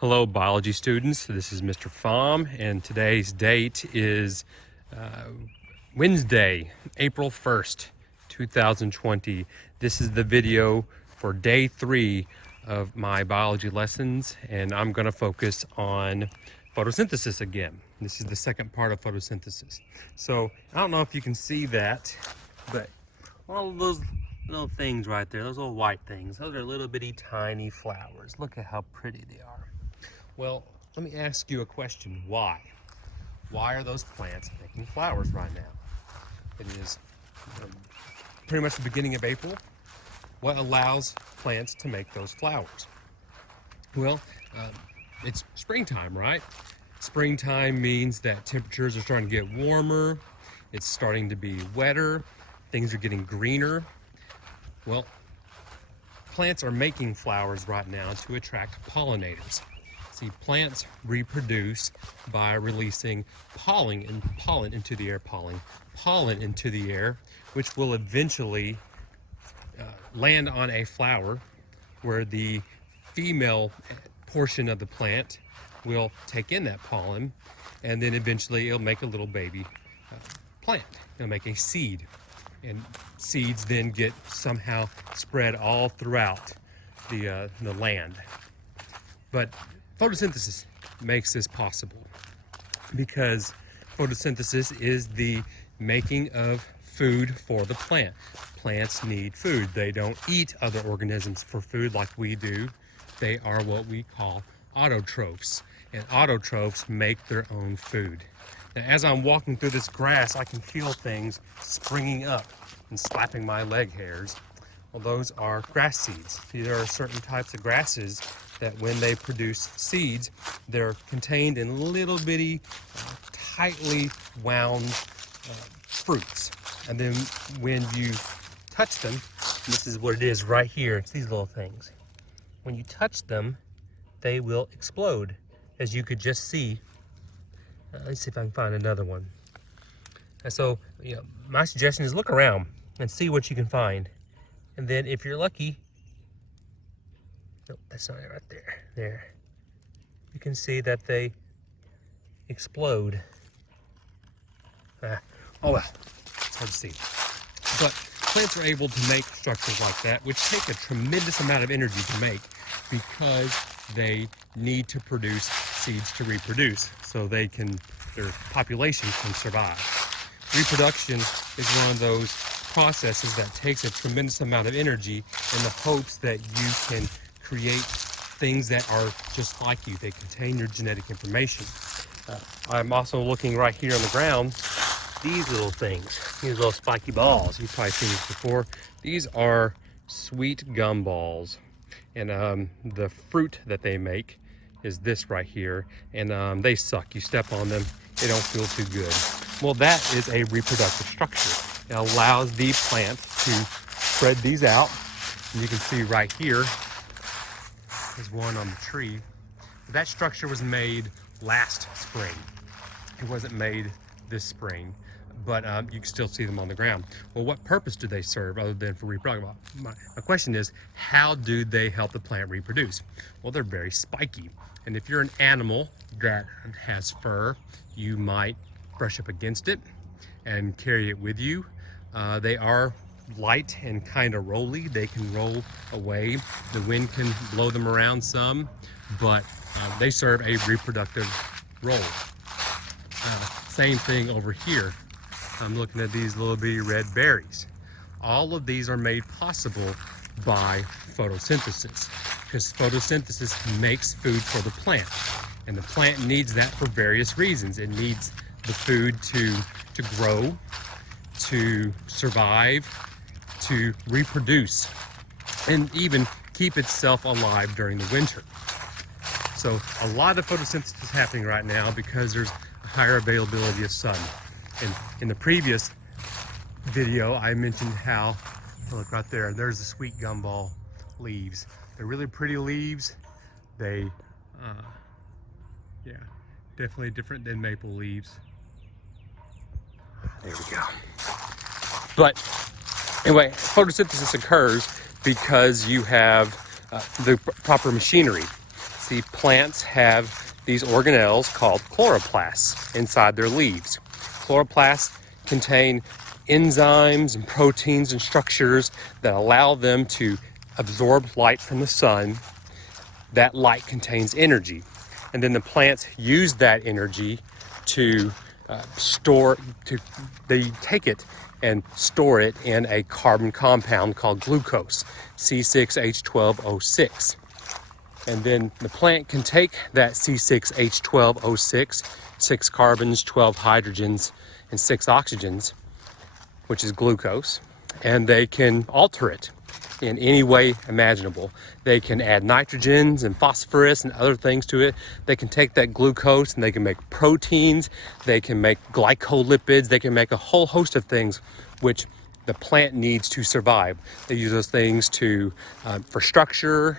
Hello, biology students. This is Mr. Pham, and today's date is Wednesday, April 1st, 2020. This is the video for day 3 of my biology lessons, and I'm going to focus on photosynthesis again. This is the second part of photosynthesis. So I don't know if you can see that, but all of those little things right there, those little white things, those are little bitty tiny flowers. Look at how pretty they are. Well, let me ask you a question. Why? Why are those plants making flowers right now? It is pretty much the beginning of April. What allows plants to make those flowers? Well, it's springtime, right? Springtime means that temperatures are starting to get warmer. It's starting to be wetter. Things are getting greener. Well, plants are making flowers right now to attract pollinators. See, plants reproduce by releasing pollen into the air, which will eventually land on a flower where the female portion of the plant will take in that pollen, and then eventually it'll make a little baby plant. It'll make a seed, and seeds then get somehow spread all throughout the land. But photosynthesis makes this possible because photosynthesis is the making of food for the plant. Plants need food. They don't eat other organisms for food like we do. They are what we call autotrophs, and autotrophs make their own food. Now, as I'm walking through this grass, I can feel things springing up and slapping my leg hairs. Well, those are grass seeds. See, there are certain types of grasses that when they produce seeds, they're contained in little bitty, tightly wound fruits. And then when you touch them, this is what it is right here, it's these little things. When you touch them, they will explode, as you could just see. Let's see if I can find another one. And so, my suggestion is look around and see what you can find. And then if you're lucky, nope, that's not it right there. There. You can see that they explode. Oh well, it's hard to see. But plants are able to make structures like that, which take a tremendous amount of energy to make because they need to produce seeds to reproduce so their population can survive. Reproduction is one of those processes that takes a tremendous amount of energy in the hopes that you can create things that are just like you. They contain your genetic information. I'm also looking right here on the ground, these little things, these little spiky balls. You've probably seen these before. These are sweet gumballs, and the fruit that they make is this right here, and they suck. You step on them, they don't feel too good. Well, that is a reproductive structure. It allows the plant to spread these out. And you can see right here, there's one on the tree. That structure was made last spring. It wasn't made this spring, but you can still see them on the ground. Well, what purpose do they serve other than for reproduction? My question is, how do they help the plant reproduce? Well, they're very spiky. And if you're an animal that has fur, you might brush up against it and carry it with you. They are light and kind of rolly. They can roll away. The wind can blow them around some, but they serve a reproductive role. Same thing over here. I'm looking at these little bitty red berries. All of these are made possible by photosynthesis, because photosynthesis makes food for the plant, and the plant needs that for various reasons. It needs the food to grow, to survive, to reproduce, and even keep itself alive during the winter. So a lot of photosynthesis is happening right now because there's a higher availability of sun. And in the previous video, I mentioned how, look right there, there's the sweet gumball leaves. They're really pretty leaves. They, yeah, definitely different than maple leaves. There we go. But anyway, photosynthesis occurs because you have the proper machinery. See, plants have these organelles called chloroplasts inside their leaves. Chloroplasts contain enzymes and proteins and structures that allow them to absorb light from the sun. That light contains energy, and then the plants use that energy to they take it and store it in a carbon compound called glucose, C6H12O6. And then the plant can take that C6H12O6, 6 carbons, 12 hydrogens, and 6 oxygens, which is glucose, and they can alter it in any way imaginable. They can add nitrogens and phosphorus and other things to it. They can take that glucose and they can make proteins, they can make glycolipids, they can make a whole host of things which the plant needs to survive. They use those things to for structure,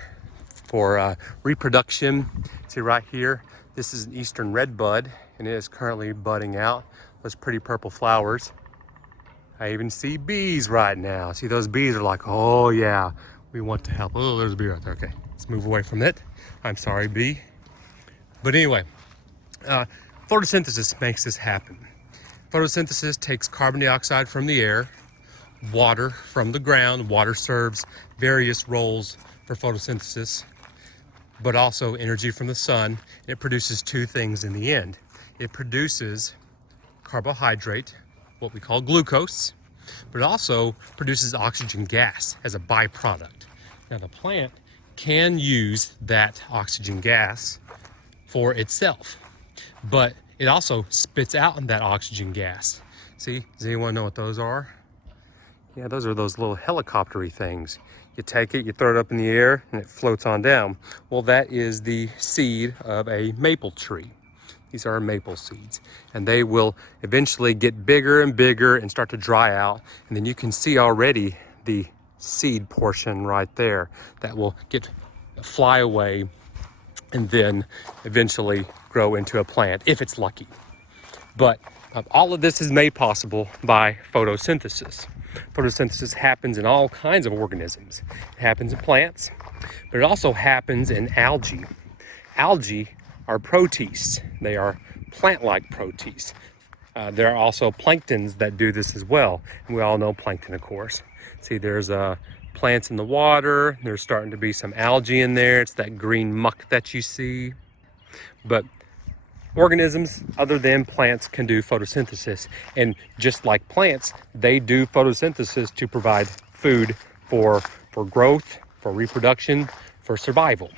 for reproduction. See right here, this is an eastern redbud, and it is currently budding out. Those pretty purple flowers. I even see bees right now. See, those bees are like, oh yeah, we want to help. Oh, there's a bee right there. Okay, let's move away from it. I'm sorry, bee. But anyway, photosynthesis makes this happen. Photosynthesis takes carbon dioxide from the air, water from the ground. Water serves various roles for photosynthesis, but also energy from the sun. It produces two things in the end. It produces carbohydrate, what we call glucose, but it also produces oxygen gas as a byproduct. Now the plant can use that oxygen gas for itself, but it also spits out that oxygen gas. See, does anyone know what those are? Yeah, those are those little helicopter-y things. You take it, you throw it up in the air, and it floats on down. Well, that is the seed of a maple tree. These are maple seeds, and they will eventually get bigger and bigger and start to dry out. And then you can see already the seed portion right there that will fly away and then eventually grow into a plant if it's lucky. But all of this is made possible by photosynthesis. Photosynthesis happens in all kinds of organisms. It happens in plants, but it also happens in algae. Algae are protists. They are plant-like protists. There are also planktons that do this as well. And we all know plankton, of course. See, there's plants in the water. There's starting to be some algae in there. It's that green muck that you see. But organisms other than plants can do photosynthesis. And just like plants, they do photosynthesis to provide food for growth, for reproduction, for survival.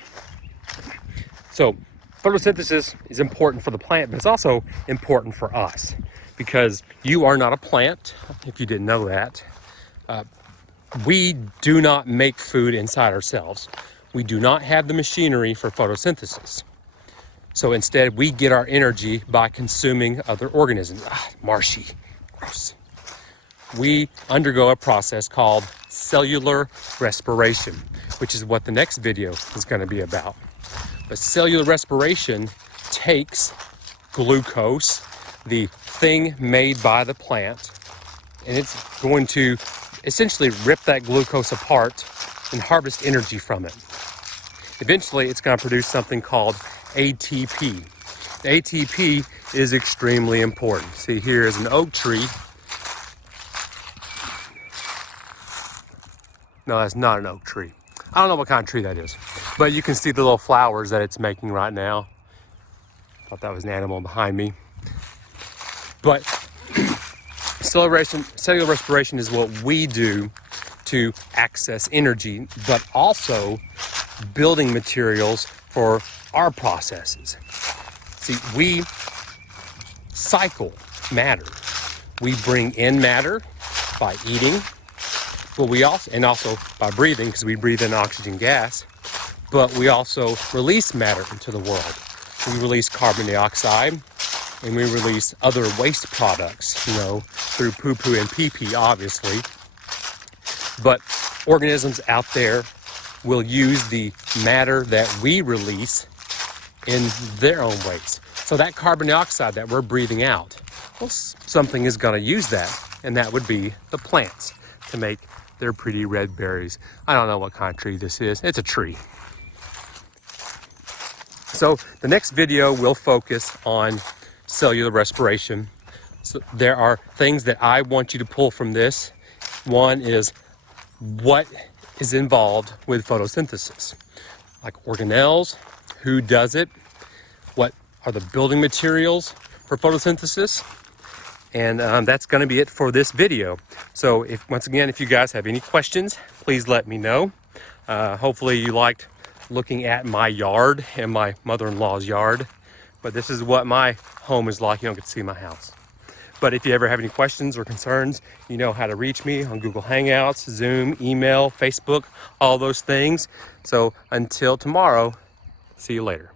So photosynthesis is important for the plant, but it's also important for us because you are not a plant, if you didn't know that. We do not make food inside ourselves. We do not have the machinery for photosynthesis. So instead, we get our energy by consuming other organisms. Marshy, gross. We undergo a process called cellular respiration, which is what the next video is going to be about. But cellular respiration takes glucose, the thing made by the plant, and it's going to essentially rip that glucose apart and harvest energy from it. Eventually, it's going to produce something called ATP. The ATP is extremely important. See, here is an oak tree. No, that's not an oak tree. I don't know what kind of tree that is, but you can see the little flowers that it's making right now. Thought that was an animal behind me. But cellular respiration is what we do to access energy, but also building materials for our processes. See, we cycle matter. We bring in matter by eating, but we also by breathing, because we breathe in oxygen gas, but we also release matter into the world. We release carbon dioxide, and we release other waste products, through poo-poo and pee-pee, obviously. But organisms out there will use the matter that we release in their own ways. So that carbon dioxide that we're breathing out, well, something is going to use that, and that would be the plants to make their pretty red berries. I don't know what kind of tree this is. It's a tree. So the next video will focus on cellular respiration. So there are things that I want you to pull from this. One is what is involved with photosynthesis, like organelles, who does it, what are the building materials for photosynthesis, and that's going to be it for this video. So once again, if you guys have any questions, please let me know. Hopefully you liked looking at my yard and my mother-in-law's yard, but this is what my home is like. You don't get to see my house. But if you ever have any questions or concerns, you know how to reach me on Google Hangouts, Zoom, email, Facebook, all those things. So until tomorrow, see you later.